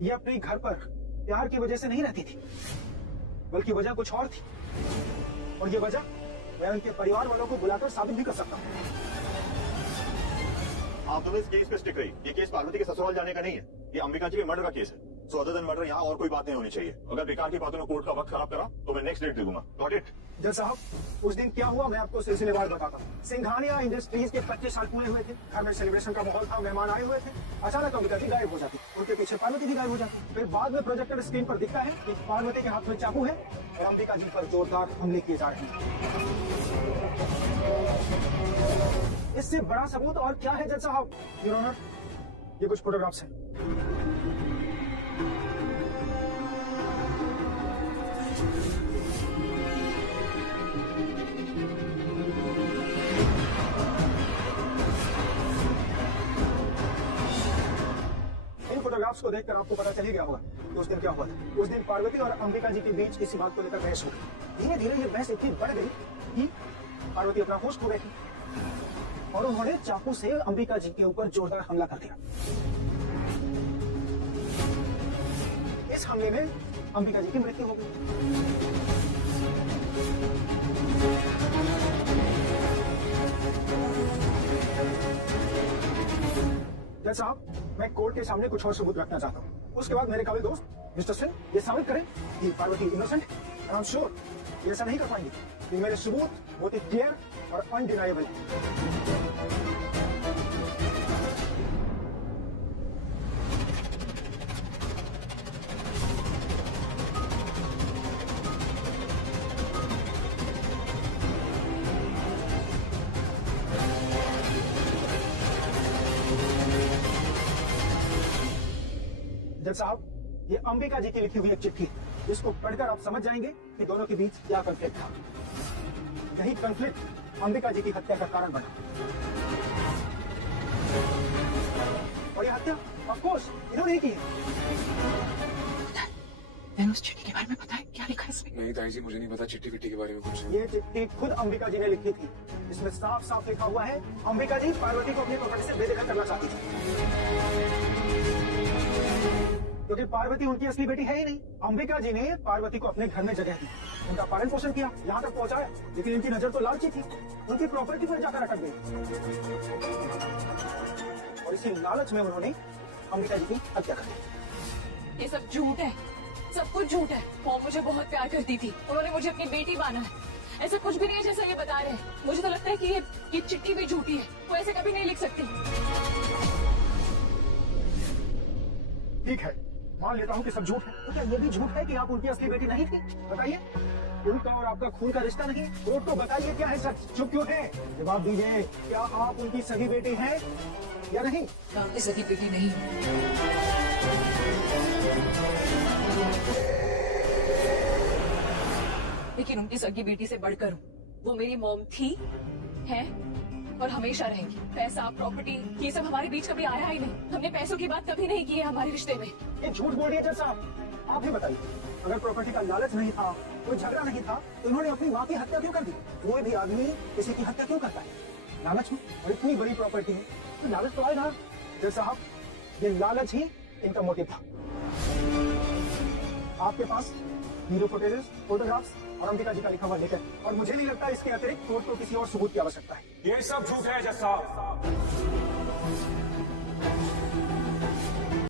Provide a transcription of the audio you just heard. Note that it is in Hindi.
ये अपने घर पर प्यार की वजह से नहीं रहती थी, बल्कि वजह कुछ और थी। और ये वजह मैं उनके परिवार वालों को बुलाकर साबित भी कर सकता हूँ। आप दोनों इस केस पे स्टिक रही। ये केस पार्वती के ससुराल जाने का नहीं है, ये अंबिका जी के मर्डर का केस है। सो अदर देन मर्डर यहाँ और कोई बात नहीं होनी चाहिए। अगर बेकार की बातों ने कोर्ट का वक्त खराब करा तो मैं नेक्स्ट डेट दे दूंगा। Got it? जज साहब, उस दिन क्या हुआ मैं आपको सिलसिलेवार बताता हूँ। सिंघानिया इंडस्ट्रीज के 25 साल पूरे हुए थे। घर में सेलिब्रेशन का माहौल था, मेहमान आए हुए थे। अचानक अंबिका जी गायब हो जाती, उनके पीछे पार्वती भी गायब हो जाती। फिर बाद में प्रोजेक्टर स्क्रीन पर दिखता है कि पार्वती के हाथ में चाकू है और अंबिका जी पर जोरदार हमले किए जा रहे हैं। इससे बड़ा सबूत और क्या है जज साहब? योर ऑनर, ये कुछ फोटोग्राफ्स हैं। इन फोटोग्राफ्स को देखकर आपको पता चल ही गया होगा कि उस दिन क्या हुआ था। उस दिन पार्वती और अंबिका जी के बीच किसी बात को लेकर बहस हो गई। धीरे धीरे ये बहस इतनी बढ़ गई कि पार्वती अपना होश खो बैठी और उन्होंने चाकू से अंबिका जी के ऊपर जोरदार हमला कर दिया। इस हमले में अंबिका जी की मृत्यु हो गई। जज साहब, मैं कोर्ट के सामने कुछ और सबूत रखना चाहता हूँ। उसके बाद मेरे काबिल दोस्त मिस्टर सिंह ये साबित करें कि Parvati innocent. I am sure ये ऐसा नहीं कर पाएंगे, कि मेरे सबूत बहुत ही क्लियर और अनडिनाइबल है। जज साहब, ये अंबिका जी की लिखी हुई एक चिट्ठी है, जिसको पढ़कर आप समझ जाएंगे कि दोनों के बीच क्या कॉन्फ्लिक्ट था। यही कॉन्फ्लिक्ट अंबिका जी की हत्या का कारण बना। और ये हत्या ऑफ कोर्स इन्होंने ही की है। मैंने उस चिट्ठी के बारे में पता है क्या लिखा है इसमें? नहीं ताई जी, मुझे नहीं पता चिट्ठी विट्ठी के बारे में कुछ। ये चिट्ठी खुद अंबिका जी ने लिखी थी। इसमें साफ साफ लिखा हुआ है अंबिका जी पार्वती को अपनी प्रॉपर्टी से बेदखल करना चाहती थी, क्योंकि पार्वती उनकी असली बेटी है ही नहीं। अंबिका जी ने पार्वती को अपने घर में जगह दी, उनका पालन पोषण किया, यहाँ तक पहुँचाया, लेकिन इनकी नजर तो लालची थी, उनकी प्रॉपर्टी पर जाकर अटक गई। और इसी लालच में उन्होंने अंबिका जी की हत्या कर दी। ये सब झूठ है, सब कुछ झूठ है। वो मुझे बहुत प्यार करती थी, उन्होंने मुझे अपनी बेटी माना है। ऐसा कुछ भी नहीं है जैसा ये बता रहे हैं। मुझे तो लगता है कि ये चिट्ठी भी झूठी है, वो ऐसे कभी नहीं लिख सकती। ठीक है, मान लेता हूँ कि सब झूठ है, तो क्या ये भी झूठ है कि आप उनकी असली बेटी नहीं थी? बताइए, उनका और आपका खून का रिश्ता नहीं? कोर्ट को बताइए क्या है सच, चुप क्यों है? जवाब दीजिए, क्या आप उनकी सगी बेटी हैं या नहीं? मैं उनकी सगी बेटी नहीं हूँ। लेकिन उनकी सगी बेटी से बढ़कर हूँ। वो मेरी मॉम थी, है और हमेशा रहेगी। पैसा, प्रॉपर्टी, ये सब हमारे बीच कभी आया ही नहीं। हमने पैसों की बात कभी नहीं की है हमारे रिश्ते में। ये झूठ बोल रही है जज साहब। आप ही बताइए, अगर प्रॉपर्टी का लालच नहीं था, कोई झगड़ा नहीं था, तो इन्होंने अपनी माँ की हत्या क्यों कर दी? कोई भी आदमी किसी की हत्या क्यों करता है? लालच में। और इतनी बड़ी प्रॉपर्टी है तो लालच तो आएगा। जज साहब, ये लालच ही इनका मोटिव था। आपके पास वीडियो फुटेजेस, फोटोग्राफ्स और अंबिका जी का लिखा हुआ लेटर, और मुझे नहीं लगता इसके अतिरिक्त कोर्ट को किसी और सबूत की आवश्यकता है। ये सब झूठ है जज साहब।